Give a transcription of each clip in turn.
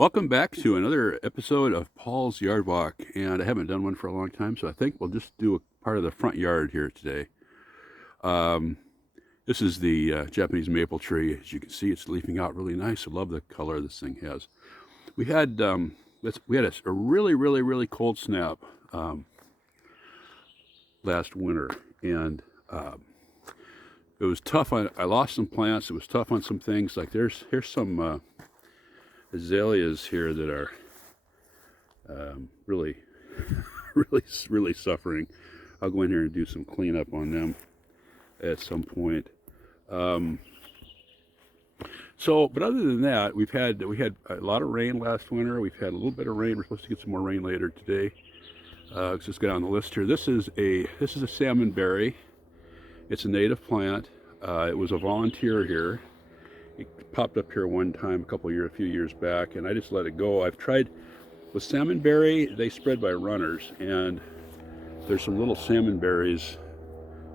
Welcome back to another episode of Paul's Yard Walk, and I haven't done one for a long time, so I think we'll just do a part of the front yard here today. Um, this is the Japanese maple tree. As you can see, it's leafing out really nice. I love the color this thing has. We had a really cold snap last winter, and it was tough. I lost some plants. It was tough on some things. Like here's some azaleas here that are really, really suffering. I'll go in here and do some cleanup on them at some point. But other than that, we had a lot of rain last winter. We've had a little bit of rain. We're supposed to get some more rain later today. Let's just get on the list here. This is a salmonberry. It's a native plant. It was a volunteer here. It popped up here one time a few years back, and I just let it go. I've tried with salmonberry. They spread by runners, and there's some little salmonberries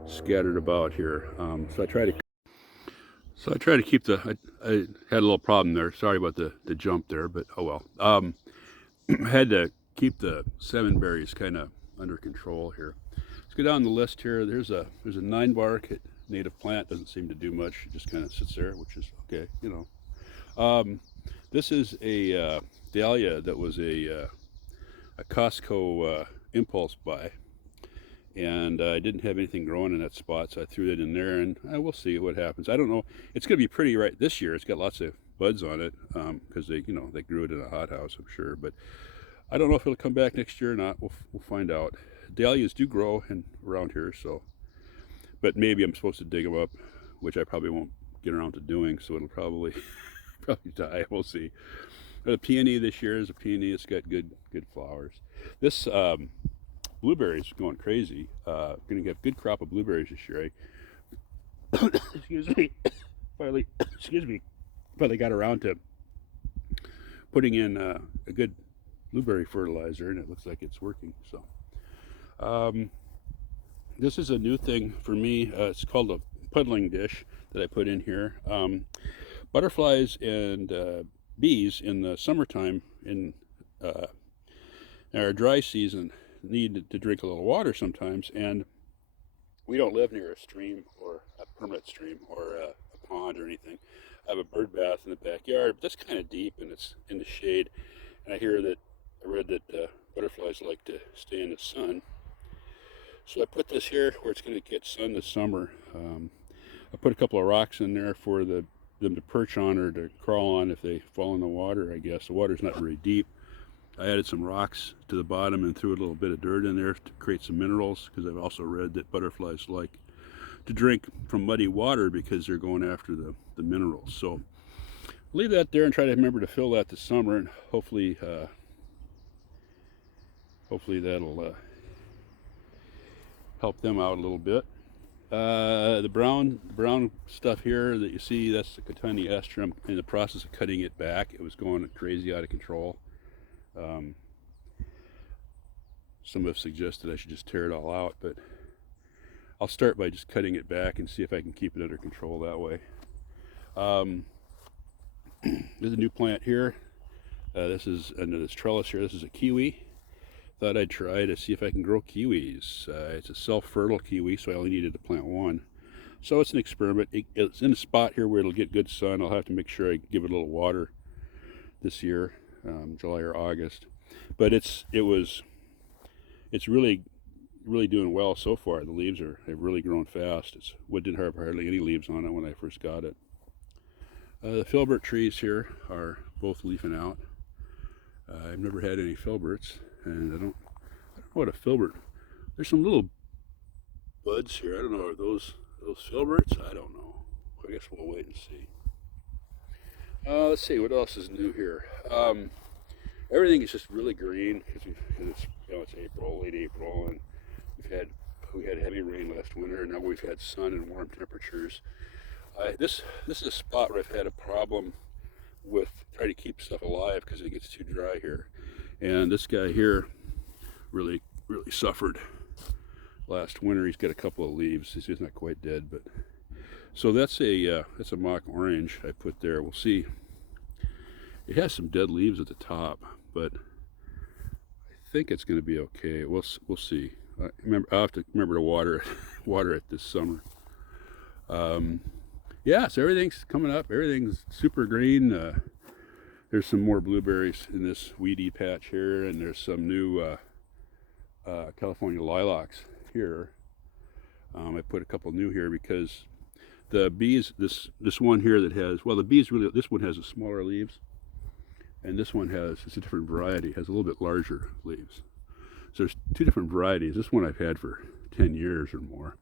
scattered about here. So I try to keep I had a little problem there. Sorry about the jump there, but oh well. I had to keep the salmonberries kind of under control here. Let's go down the list here. There's a 9-bark native plant. Doesn't seem to do much. It just kind of sits there, which is okay, you know. This is a dahlia that was a Costco impulse buy, and I didn't have anything growing in that spot, so I threw it in there, and we'll see what happens. I don't know. It's going to be pretty right this year. It's got lots of buds on it because they grew it in a hothouse, I'm sure. But I don't know if it'll come back next year or not. We'll find out. Dahlias do grow around here, so. But maybe I'm supposed to dig them up, which I probably won't get around to doing, so it'll probably die. We'll see. The peony this year is a peony. It's got good flowers. This blueberries going crazy. Going to get a good crop of blueberries this year. Excuse me. Finally got around to putting in a good blueberry fertilizer, and it looks like it's working. So. This is a new thing for me. It's called a puddling dish that I put in here. Butterflies and bees in the summertime in our dry season need to drink a little water sometimes, and we don't live near a stream or a permanent stream or a pond or anything. I have a bird bath in the backyard, but that's kind of deep and it's in the shade. And I read that butterflies like to stay in the sun. So I put this here where it's going to get sun this summer. I put a couple of rocks in there for them to perch on or to crawl on if they fall in the water, I guess. The water's not very deep. I added some rocks to the bottom and threw a little bit of dirt in there to create some minerals, because I've also read that butterflies like to drink from muddy water because they're going after the minerals. So leave that there and try to remember to fill that this summer, and hopefully that'll help them out a little bit. The brown stuff here that you see, that's the Cotonou ester. I'm in the process of cutting it back. It was going crazy out of control. Some have suggested I should just tear it all out, but I'll start by just cutting it back and see if I can keep it under control that way. There's a new plant here. This is under this trellis here. This is a kiwi. Thought I'd try to see if I can grow kiwis. It's a self-fertile kiwi, so I only needed to plant one. So it's an experiment. It's in a spot here where it'll get good sun. I'll have to make sure I give it a little water this year, July or August. But it's really doing well so far. The leaves have really grown fast. It's wood didn't have hardly any leaves on it when I first got it. The filbert trees here are both leafing out. I've never had any filberts. And I don't know what a filbert. There's some little buds here. I don't know, are those filberts? I don't know. I guess we'll wait and see. Let's see what else is new here. Everything is just really green because it's April, late April, and we had heavy rain last winter, and now we've had sun and warm temperatures. This is a spot where I've had a problem with trying to keep stuff alive because it gets too dry here. And this guy here really suffered last winter. He's got a couple of leaves. He's not quite dead, but so that's a mock orange I put there. We'll see It has some dead leaves at the top, but I think it's going to be okay. We'll see. I'll have to remember to water it this summer. Yeah, so everything's coming up. Everything's super green. There's some more blueberries in this weedy patch here, and there's some new California lilacs here. I put a couple new here because the bees, this one here that has, well, the bees really, this one has the smaller leaves, and this one has, it's a different variety, has a little bit larger leaves. So there's two different varieties. This one I've had for 10 years or more,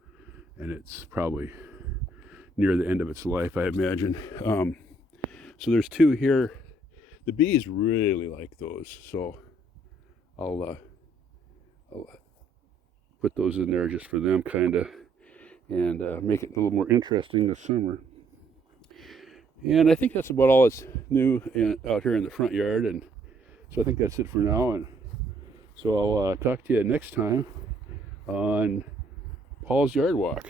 and it's probably near the end of its life, I imagine. So there's two here. The bees really like those, so I'll put those in there just for them, kind of, and make it a little more interesting this summer. And I think that's about all that's new out here in the front yard, and so I think that's it for now. And so I'll talk to you next time on Paul's Yard Walk.